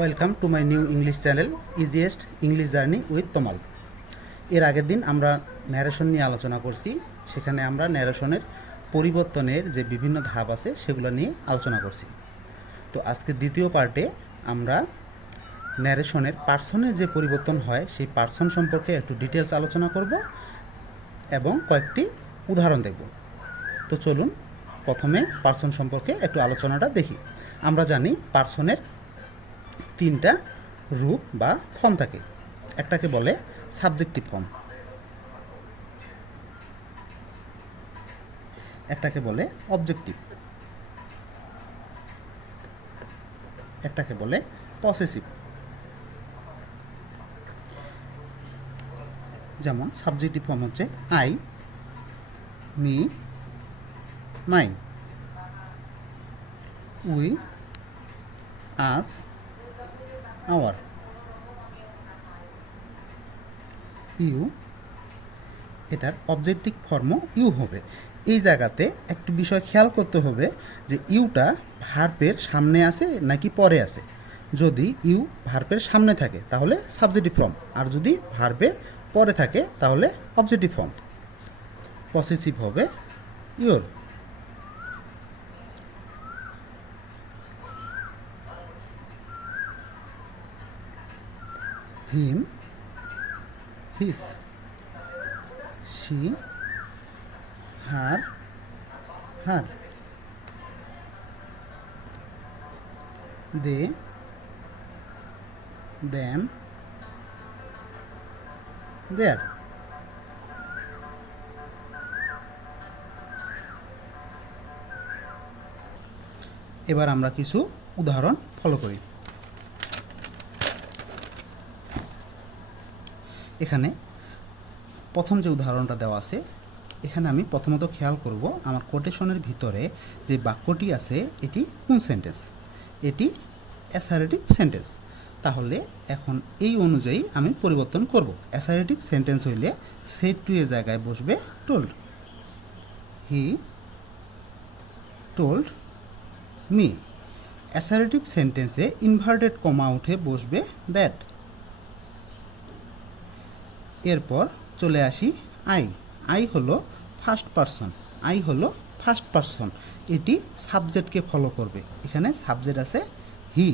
Welcome to my new English channel easiest English journey with Tamal. এর আগের দিন আমরা ন্যারেশন নিয়ে আলোচনা করছি। সেখানে আমরা ন্যারেশনের পরিবর্তনের যে বিভিন্ন ধাপ আছে সেগুলো নিয়ে আলোচনা করছি। তো আজকে দ্বিতীয় পার্টে আমরা ন্যারেশনের পার্সনের যে পরিবর্তন হয় সেই পার্সন সম্পর্কে একটু ডিটেলস আলোচনা করব এবং কয়েকটি উদাহরণ দেখব। তো চলুন প্রথমে পার্সন সম্পর্কে একটু আলোচনাটা দেখি। আমরা জানি পার্সনের তিনটা রূপ বা ফর্ম থাকে। একটাকে বলে সাবজেক্টিভ ফর্ম, একটাকে বলে অবজেক্টিভ, একটাকে বলে পসেসিভ। যেমন সাবজেক্টিভ ফর্ম হচ্ছে I, me, my, we, us, our, you. এটার অবজেক্টিভ ফর্মও ইউ হবে। এই জায়গাতে একটু বিষয় খেয়াল করতে হবে যে ইউটা ভার্বের সামনে আছে নাকি পরে আছে। যদি ইউ ভার্বের সামনে থাকে তাহলে সাবজেক্টিভ ফর্ম, আর যদি ভার্বের পরে থাকে তাহলে অবজেক্টিভ ফর্ম। পসেসিভ হবে your. Him, his, she, her, her, they, them, there. এবার আমরা কিছু উদাহরণ ফলো করি। এখানে প্রথম যে উদাহরণটা দেওয়া আছে, এখানে আমি প্রথমত খেয়াল করব আমার কোটেশনের ভিতরে যে বাক্যটি আছে এটি কোন সেন্টেন্স। এটি অ্যাসারেটিভ সেন্টেন্স। তাহলে এখন এই অনুযায়ী আমি পরিবর্তন করব। অ্যাসারেটিভ সেন্টেন্স হইলে সেড টু এর জায়গায় বসবে told. He told me. Assertive সেন্টেন্সে ইনভার্টেড কমা উঠে বসবে দ্যাট। এরপর চলে আসি আই। আই হলো ফার্স্ট পারসন। আই হলো ফার্স্ট পারসন। এটি সাবজেক্টকে ফলো করবে। এখানে সাবজেক্ট আছে হি।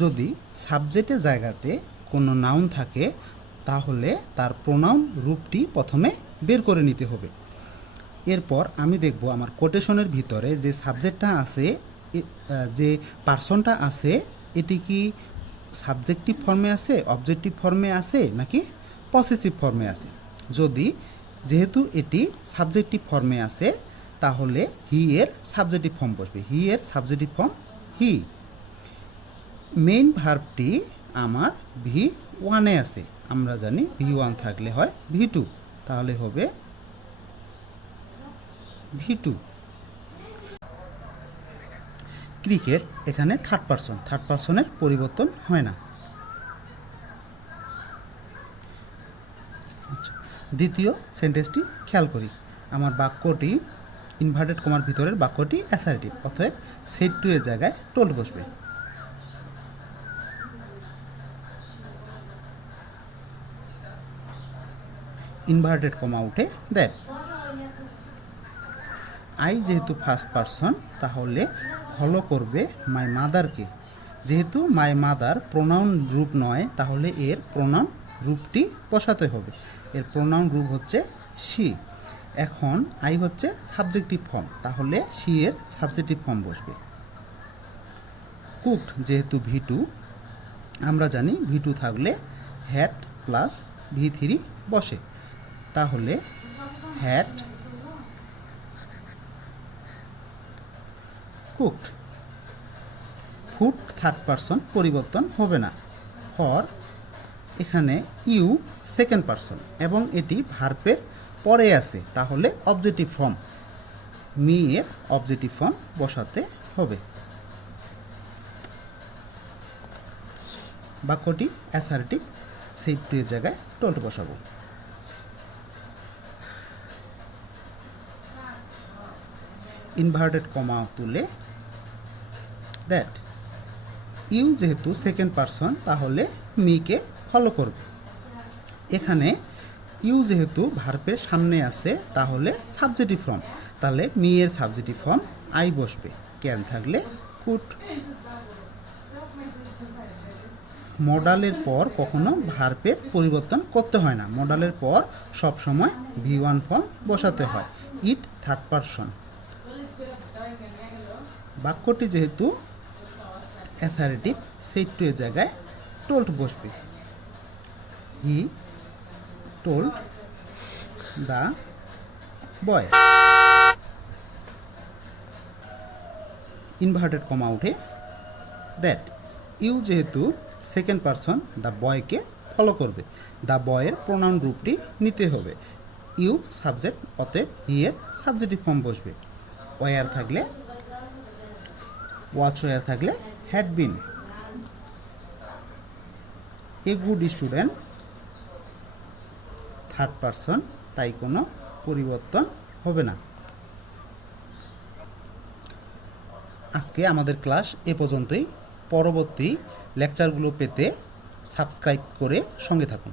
যদি সাবজেক্টের জায়গাতে কোনো নাউন থাকে তাহলে তার প্রোনাউন রূপটি প্রথমে বের করে নিতে হবে। এরপর আমি দেখব আমার কোটেশনের ভিতরে যে সাবজেক্টটা আছে, যে পার্সনটা আছে, এটি কি সাবজেক্টিভ ফর্মে আছে, অবজেক্টিভ ফর্মে আছে নাকি পসেসিভ ফর্মে আছে। যদি যেহেতু এটি সাবজেক্টিভ ফর্মে আছে তাহলে হি এর সাবজেক্টিভ ফর্ম বসবে। হি এর সাবজেক্টিভ ফর্ম হি। মেইন ভার্বটি আমার ভি ওয়ানে আছে। আমরা জানি ভি ওয়ান থাকলে হয় ভি টু, তাহলে হবে ভি টু। ক্রিকেট এখানে থার্ড পারসন। থার্ড পারসনের পরিবর্তন হয় না। আচ্ছা, দ্বিতীয় সেন্টেন্সটি খেয়াল করি। আমার বাক্যটি ইনভার্টেড কমার ভিতরের বাক্যটি অ্যাসারেটিভ, অতএব সেড টু এর জায়গায় টোল্ড বসবে। ইনভার্টেড কমা উঠে দ্যাট। আই যেহেতু ফার্স্ট পারসন তাহলে ফলো করবে মাই মাদারকে। যেহেতু মাই মাদার প্রোনাউন রূপ নয় তাহলে এর প্রোনাউন রূপটি বসাতে হবে। এর প্রোনাউন রূপ হচ্ছে শি। এখন আই হচ্ছে সাবজেক্টিভ ফর্ম, তাহলে শি এর সাবজেক্টিভ ফর্ম বসবে। কুকড যেহেতু ভি টু, আমরা জানি ভি টু থাকলে হ্যাড প্লাস ভি থ্রি বসে, তাহলে had cooked. Food third person পরিবর্তন হবে না। ফর এখানে ইউ সেকেন্ড পারসন এবং এটি ভার্বের পরে আছে, তাহলে অবজেক্টিভ ফর্ম মি এর অবজেক্টিভ ফর্ম বসাতে হবে। বাক্যটি অ্যাসারেটিভ, সেড টু এর জায়গায় টোল্ড বসাবো। ইনভার্টেড কমা তুলে দ্যাট। ইউ যেহেতু সেকেন্ড পারসন তাহলে মিকে ফলো করবে। এখানে ইউ যেহেতু ভার্বের সামনে আছে তাহলে সাবজেক্টিভ ফর্ম, তাহলে মি এর সাবজেক্টিভ ফর্ম আই বসবে। ক্যান থাকলে কুড। মডালের পর কখনো ভার্বের পরিবর্তন করতে হয় না, মডালের পর সবসময় V1 ফর্ম বসাতে হয়। It third person. বাক্যটি যেহেতু অ্যাসারেটিভ, সেড টু এর জায়গায় টোল্ড বসবে। He told the boy. Inverted comma উঠে দ্যাট। ইউ যেহেতু সেকেন্ড পারসন দ্য বয়কে ফলো করবে, দ্য বয়ের প্রোনাউন রূপটি নিতে হবে। ইউ সাবজেক্ট, অতএব হি এর সাবজেক্টিভ ফর্ম বসবে। ওয়ার থাকলে ওয়াচ, ওয়ার থাকলে had been. A good student third person, তাই কোনো পরিবর্তন হবে না। আজকে আমাদের ক্লাস এ পর্যন্তই। পরবর্তী লেকচারগুলো পেতে সাবস্ক্রাইব করে সঙ্গে থাকুন।